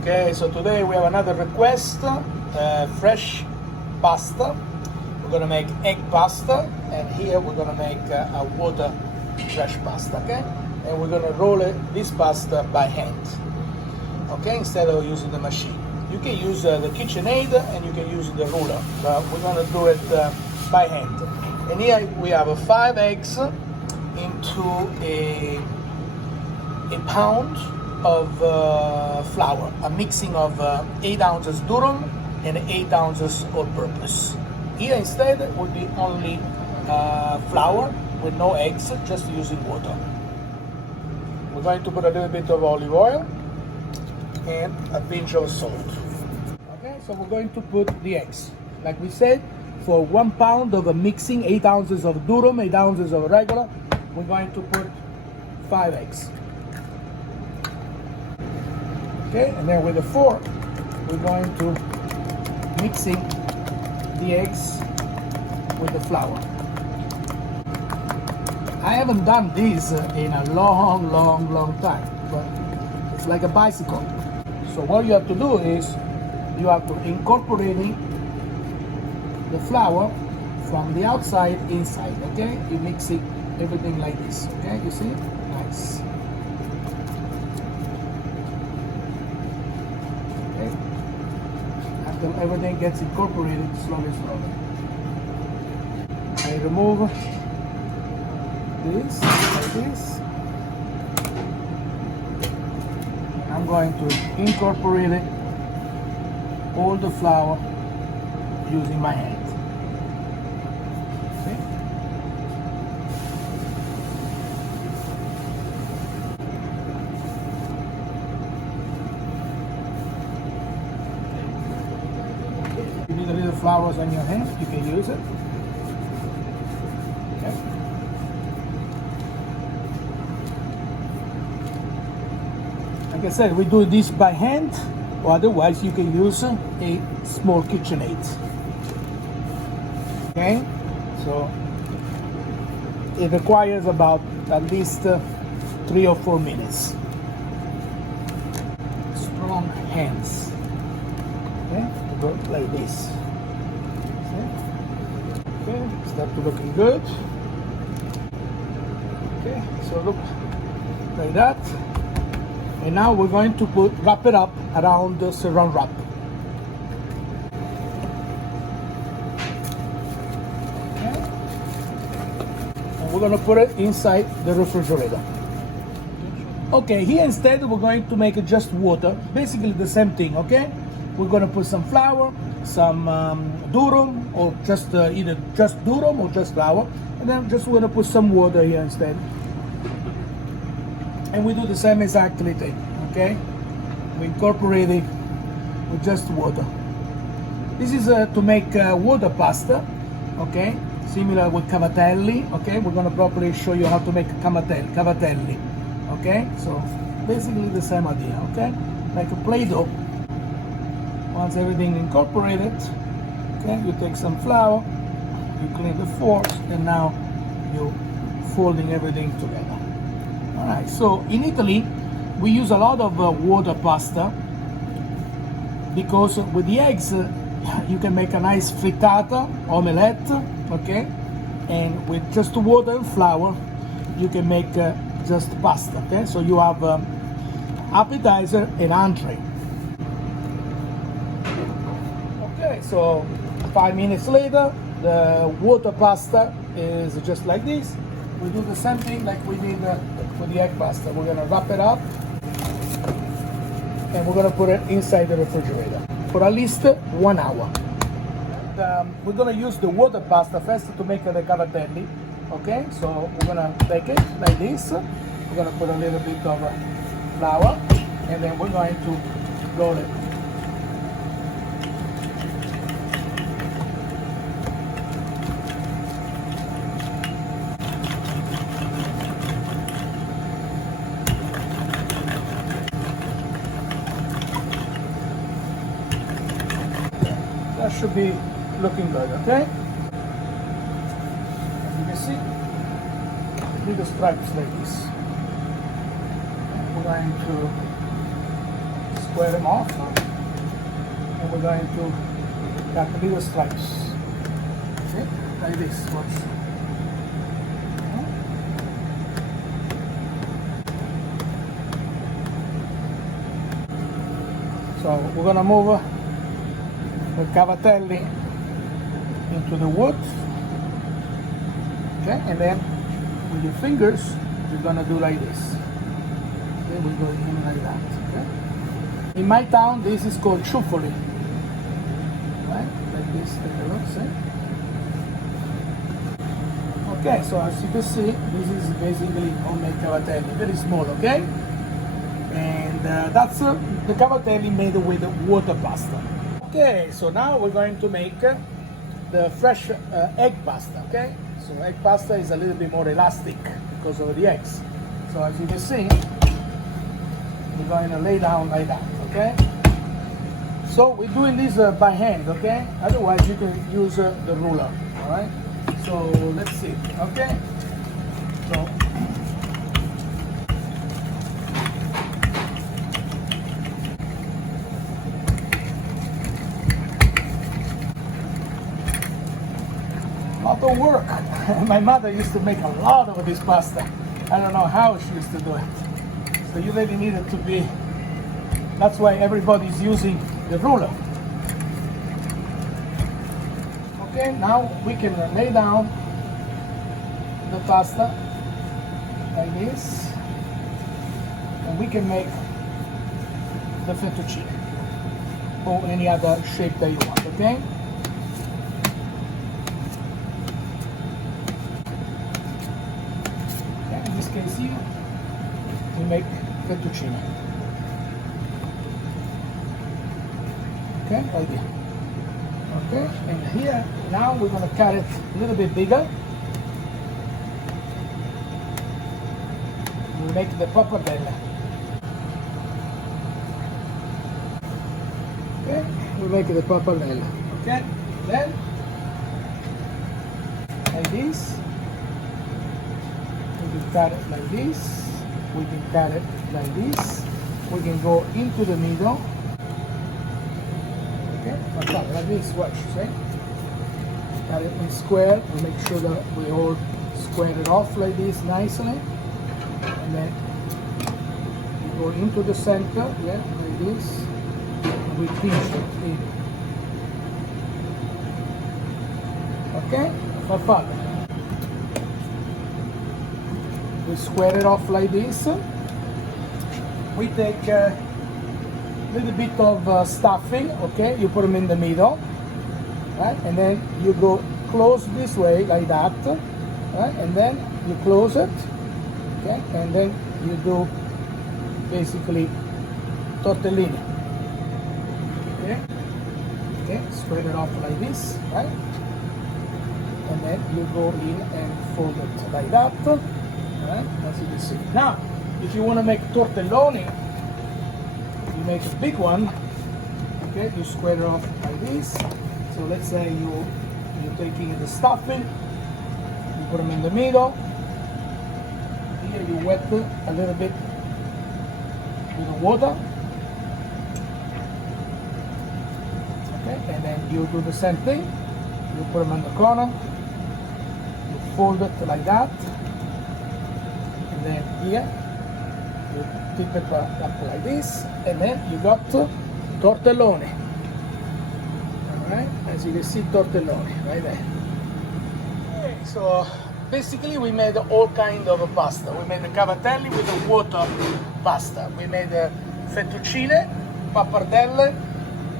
Okay, so today we have another request, fresh pasta. We're gonna make egg pasta, and here we're gonna make a water fresh pasta, okay? And we're gonna roll this pasta by hand, okay, instead of using the machine. You can use the KitchenAid and you can use the ruler, but we're gonna do it by hand. And here we have 5 eggs into a pound of flour, a mixing of 8 ounces durum and 8 ounces all-purpose. Here instead would be only flour with no eggs, just using water. We're going to put a little bit of olive oil and a pinch of salt. Okay, so we're going to put the eggs. Like we said, for 1 pound of a mixing, 8 ounces of durum, 8 ounces of regular, we're going to put 5 eggs. Okay, and then with a fork, we're going to mixing the eggs with the flour. I haven't done this in a long time, but it's like a bicycle. So what you have to do is you have to incorporate the flour from the outside inside, okay? You mix it, everything like this, okay? You see? Nice. Okay. Until everything gets incorporated slowly. I remove this, like this. I'm going to incorporate it, all the flour using my hand. See? If you need a little flour on your hand, you can use it. Okay. Like I said, we do this by hand, or otherwise you can use a small KitchenAid. Okay, so it requires about at least 3 or 4 minutes. Strong hands. Okay, go like this. Okay, start to looking good. Okay, so look like that. And now we're going to wrap it up around the saran wrap. Okay. And we're going to put it inside the refrigerator. Okay, here instead we're going to make it just water, basically the same thing, okay? We're going to put some flour, some durum, or just either just durum or just flour, and then just we're going to put some water here instead. And we do the same exactly thing, okay? We incorporate it with just water. This is to make water pasta, okay? Similar with cavatelli, okay? We're gonna properly show you how to make cavatelli, okay? So basically the same idea, okay? Like a Play-Doh. Once everything incorporated, okay? You take some flour, you clean the forks, and now you're folding everything together. All right, so in Italy, we use a lot of water pasta because with the eggs, you can make a nice frittata, omelette, okay? And with just water and flour, you can make just pasta, okay? So you have appetizer and entree. Okay, so 5 minutes later, the water pasta is just like this. We do the same thing like we did with the egg pasta. We're gonna wrap it up and we're gonna put it inside the refrigerator for at least 1 hour. And, we're gonna use the water pasta first to make the cavatelli. Okay, so we're gonna take it like this. We're gonna put a little bit of flour and then we're going to roll it. That should be looking good, okay? As you can see, little stripes like this. We're going to square them off, and we're going to cut little stripes. See? Like this. Watch. So we're gonna move the cavatelli into the wood. Okay, and then with your fingers, you're gonna do like this. Okay, we go in like that. Okay. In my town, this is called ciuffoli. Right, like this. Take a look. See? Okay, so as you can see, this is basically homemade cavatelli, very small. Okay, and that's the cavatelli made with water pasta. Okay, so now we're going to make the fresh egg pasta. Okay. So egg pasta is a little bit more elastic because of the eggs. So as you can see, we're going to lay down like that, okay? So we're doing this by hand, okay? Otherwise you can use the ruler, all right? So let's see, okay? So lot of work. My mother used to make a lot of this pasta. I don't know how she used to do it. So you really need it to be, that's why everybody's using the ruler. Okay, now we can lay down the pasta like this, and we can make the fettuccine or any other shape that you want, okay? In this case here, we make fettuccine. Okay, right there. Okay, and here, now we're going to cut it a little bit bigger. We make the pappardelle. Okay, we make the pappardelle. Okay, then, like this. We can cut it like this. We can cut it like this. We can go into the middle. Okay, like this, watch, see? Cut it in square. We make sure that we all square it off like this nicely. And then we go into the center, yeah, like this. And we pinch it in. Okay, perfect. We square it off like this. We take a little bit of stuffing, okay? You put them in the middle, right? And then you go close this way like that, right? And then you close it, okay? And then you do basically tortellini, okay? Okay, spread it off like this, right? And then you go in and fold it like that. Right, as you can see. Now, if you want to make tortelloni, you make a big one. Okay, you square it off like this. So let's say you're taking the stuffing, you put them in the middle. Here you wet it a little bit with the water. Okay, and then you do the same thing. You put them in the corner. You fold it like that. And then here, you tip it up like this, and then you got tortelloni. Alright, as you can see, tortelloni right there. Okay, so basically we made all kind of pasta. We made the cavatelli with the water pasta. We made the fettuccine, pappardelle,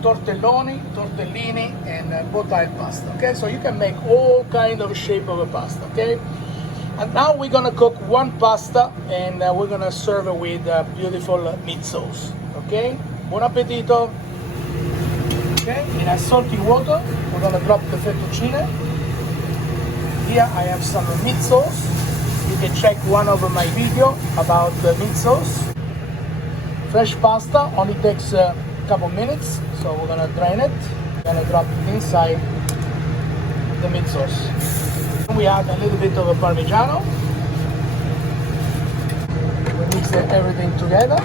tortelloni, tortellini, and bow-tie pasta. Okay, so you can make all kind of shape of a pasta. Okay. And now we're gonna cook one pasta, and we're gonna serve it with beautiful meat sauce. Okay, buon appetito. Okay, in a salty water, we're gonna drop the fettuccine. Here I have some meat sauce. You can check one of my video about the meat sauce. Fresh pasta only takes a couple minutes, so we're gonna drain it. We're gonna drop it inside the meat sauce. We add a little bit of a Parmigiano. We mix everything together.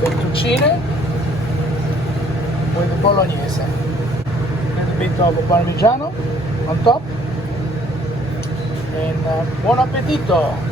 fettuccine with bolognese. A little bit of parmigiano on top. And buon appetito!